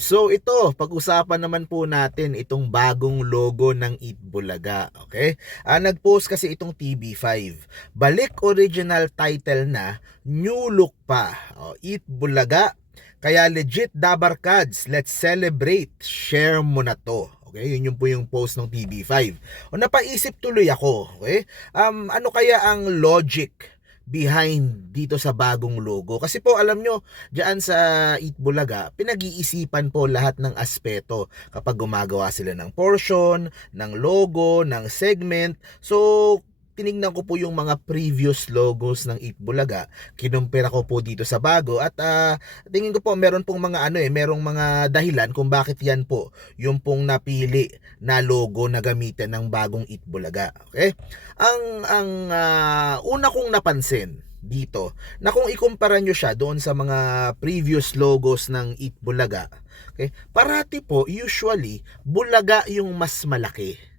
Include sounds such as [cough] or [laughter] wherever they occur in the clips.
So ito, pag-usapan naman po natin itong bagong logo ng Eat Bulaga. Okay? Ah, nag-post kasi itong TB5. Balik original title na, new look pa. Oh, Eat Bulaga. Kaya legit Dabarkads, let's celebrate. Share mo na to. Okay, yun yung po yung post ng TB5. O napaisip tuloy ako, okay? Um, ano kaya ang logic behind dito sa bagong logo? Kasi po alam nyo, Diyan sa Eat Bulaga, pinag-iisipan po lahat ng aspeto kapag gumagawa sila ng portion, ng logo, ng segment. So, tinignan ko po yung mga previous logos ng Eat Bulaga. Kinumpira ko po dito sa bago at ah, tingin ko po meron pong mga ano eh, merong mga dahilan kung bakit yan po yung pong napili na logo na gamitin ng bagong Eat Bulaga. Okay? Ang ang ah, una kong napansin dito na kung ikumpara nyo siya doon sa mga previous logos ng Eat Bulaga, okay, parati po, usually, Bulaga yung mas malaki.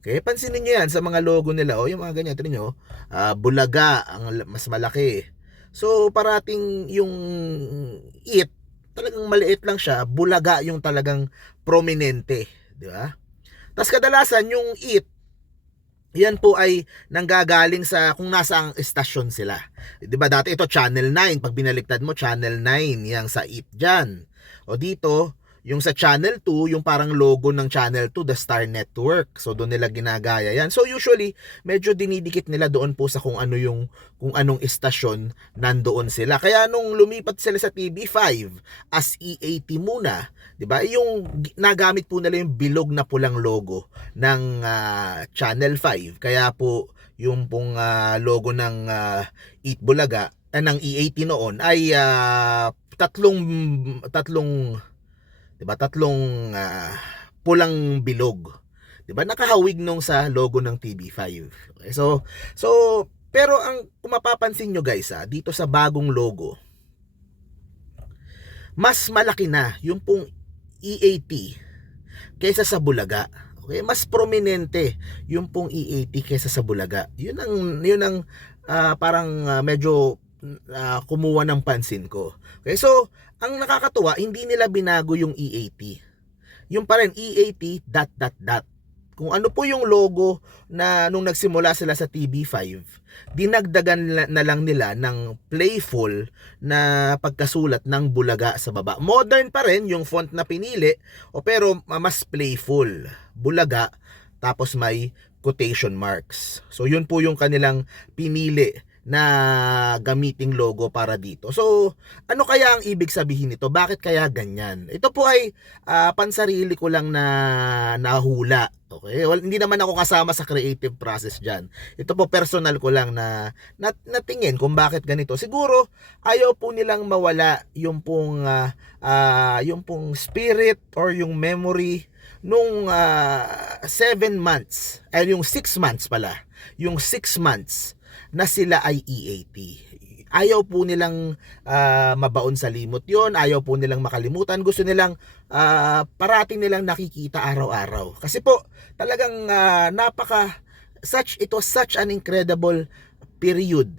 Okay, pansinin nyo yan sa mga logo nila, oh, yung mga ganyan, tignan nyo, ah, Bulaga ang mas malaki. So, parating yung Eat, talagang maliit lang siya, Bulaga yung talagang prominente, di ba? Tapos kadalasan yung Eat, yan po ay nanggagaling sa kung nasa ang estasyon sila. 'Di ba dati ito Channel 9, pag binaliktad mo Channel 9 yang sa IT diyan. O dito, yung sa Channel 2, yung parang logo ng Channel 2, the Star Network. So doon nila ginagaya yan. So usually, medyo dinidikit nila doon po sa kung ano yung kung anong estasyon nandoon sila. Kaya nung lumipat sila sa TV5 as E80 muna, 'di ba? Yung nagamit po nila yung bilog na pulang logo ng ah, Channel 5. Kaya po yung pong ah, logo ng ah, Eat Bulaga eh, ng E80 noon ay ah, tatlong tatlong 'di ba? Tatlong ah, pulang bilog. 'Di ba? Nakahawig nung sa logo ng TB5. Okay, so so pero ang kung mapapansin nyo guys ah, dito sa bagong logo mas malaki na yung pong E80 kaysa sa Bulaga. Okay, mas prominente yung pong E80 kaysa sa Bulaga. Yun ang yun ang ah, parang ah, medyo ah, kumuha ng pansin ko. Okay, so ang nakakatuwa, hindi nila binago yung E80. Yung pa rin E80 dot dot dot. Kung ano po yung logo na nung nagsimula sila sa TB5, dinagdagan na lang nila ng playful na pagkasulat ng bulaga sa baba. Modern pa rin yung font na pinili, o pero mas playful. Bulaga, tapos may quotation marks. So yun po yung kanilang pinili na gamiting logo para dito. So, ano kaya ang ibig sabihin nito? Bakit kaya ganyan? Ito po ay ah, pansarili ko lang na nahula. Okay? Well, hindi naman ako kasama sa creative process dyan. Ito po personal ko lang na, na natingin kung bakit ganito. Siguro, ayaw po nilang mawala yung pong, ah, ah, yung pong spirit or yung memory nung 7 months, ay yung 6 months pala. Yung 6 months na sila ay EAT. Ayaw po nilang ah, mabaon sa limot yon ayaw po nilang makalimutan, gusto nilang ah, parating nilang nakikita araw-araw. Kasi po, talagang ah, napaka, such, it was such an incredible period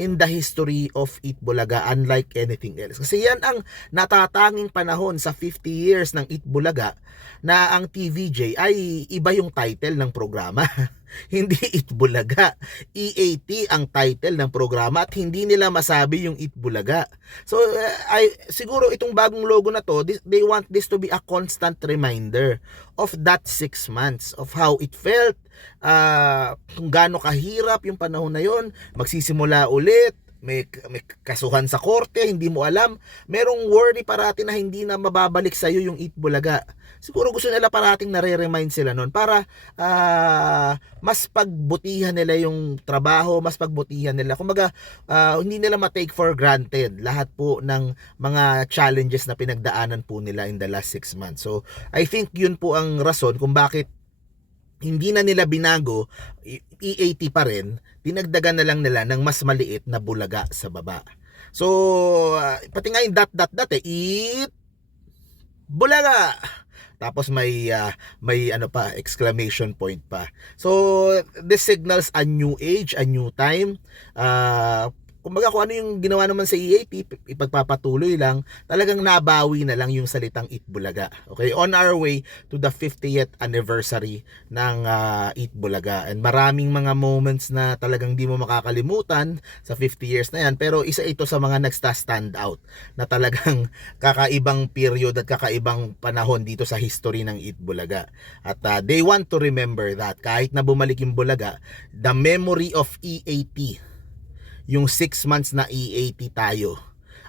in the history of Itbulaga unlike anything else. Kasi yan ang natatanging panahon sa 50 years ng Itbulaga na ang TVJ ay iba yung title ng programa. [laughs] [laughs] hindi Itbulaga. EAT ang title ng programa at hindi nila masabi yung Itbulaga. So uh, I siguro itong bagong logo na to, this- they want this to be a constant reminder of that six months of how it felt, uh, kung gaano kahirap yung panahon na yon, magsisimula ulit, may, may kasuhan sa korte, hindi mo alam, merong worry parati na hindi na mababalik sa'yo yung Itbulaga. Siguro gusto nila parating nare-remind sila nun para ah, mas pagbutihan nila yung trabaho, mas pagbutihan nila. Kumbaga, ah, hindi nila ma-take for granted lahat po ng mga challenges na pinagdaanan po nila in the last six months. So, I think yun po ang rason kung bakit hindi na nila binago, i- E80 pa rin, dinagdagan na lang nila ng mas maliit na bulaga sa baba. So, ah, pati nga yung dot dot dot eh, eat bulaga. Tapos may ah, may ano pa exclamation point pa. So this signals a new age, a new time. Ah kumbaga kung ano yung ginawa naman sa EAT, ipagpapatuloy lang, talagang nabawi na lang yung salitang Itbulaga. Okay, on our way to the 50th anniversary ng uh, Itbulaga. And maraming mga moments na talagang di mo makakalimutan sa 50 years na yan. Pero isa ito sa mga nagsta-stand out na talagang [laughs] kakaibang period at kakaibang panahon dito sa history ng Itbulaga. At uh, they want to remember that. Kahit na bumalik yung Bulaga, the memory of EAT yung 6 months na EAT tayo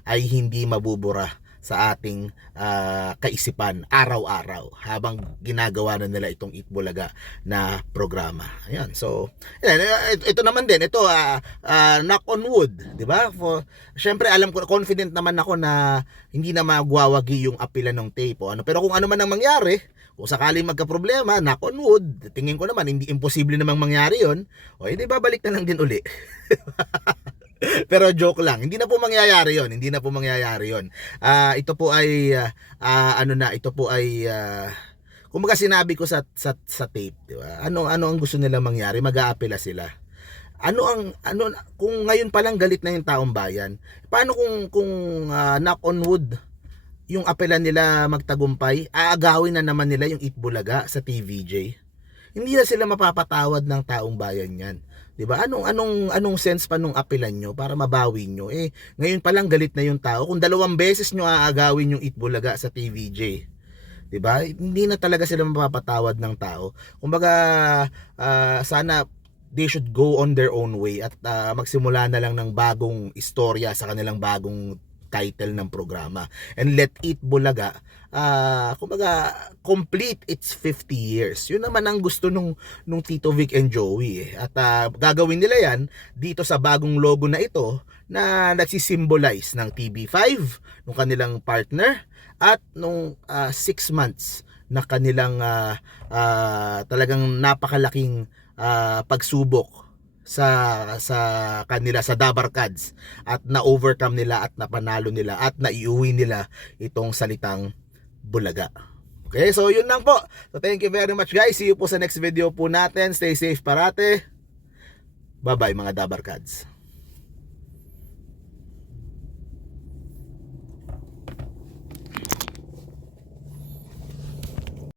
ay hindi mabubura sa ating ah, kaisipan araw-araw habang ginagawa na nila itong Itbulaga na programa. Ayan. So, ayan, eh, ito, naman din, ito ah, ah, knock on wood, 'di ba? For syempre alam ko confident naman ako na hindi na magwawagi yung apila ng tape o ano. Pero kung ano man ang mangyari, kung sakaling magka-problema, knock on wood, tingin ko naman hindi imposible namang mangyari 'yon. O hindi babalik na lang din uli. [laughs] [laughs] Pero joke lang, hindi na po mangyayari 'yon, hindi na po mangyayari 'yon. Ah, ito po ay ah, ah, ano na, ito po ay ah, kumbaga sinabi ko sa sa, sa tape, di ba? Ano ano ang gusto nila mangyari? Mag-aapela sila. Ano ang ano kung ngayon pa lang galit na yung taong bayan? Paano kung kung ah, knock on wood yung apela nila magtagumpay, aagawin na naman nila yung Itbulaga sa TVJ. Hindi na sila mapapatawad ng taong bayan 'yan. 'Di ba? Anong anong anong sense pa nung apelan nyo para mabawi nyo? Eh, ngayon pa lang galit na yung tao. Kung dalawang beses nyo aagawin yung Itbulaga sa TVJ, 'di ba? Hindi na talaga sila mapapatawad ng tao. Kumbaga, ah, sana they should go on their own way at ah, magsimula na lang ng bagong istorya sa kanilang bagong title ng programa. And let it bulaga ah kumbaga complete its 50 years. Yun naman ang gusto nung nung Tito Vic and Joey eh. At ah, gagawin nila 'yan dito sa bagong logo na ito na nagsisimbolize ng TB5 nung kanilang partner at nung 6 months na kanilang ah, ah, talagang napakalaking ah, pagsubok sa sa kanila sa Dabarkads at na-overcome nila at napanalo nila at naiuwi nila itong salitang bulaga. Okay, so yun lang po. So thank you very much guys. See you po sa next video po natin. Stay safe parate. Bye-bye mga Dabarkads.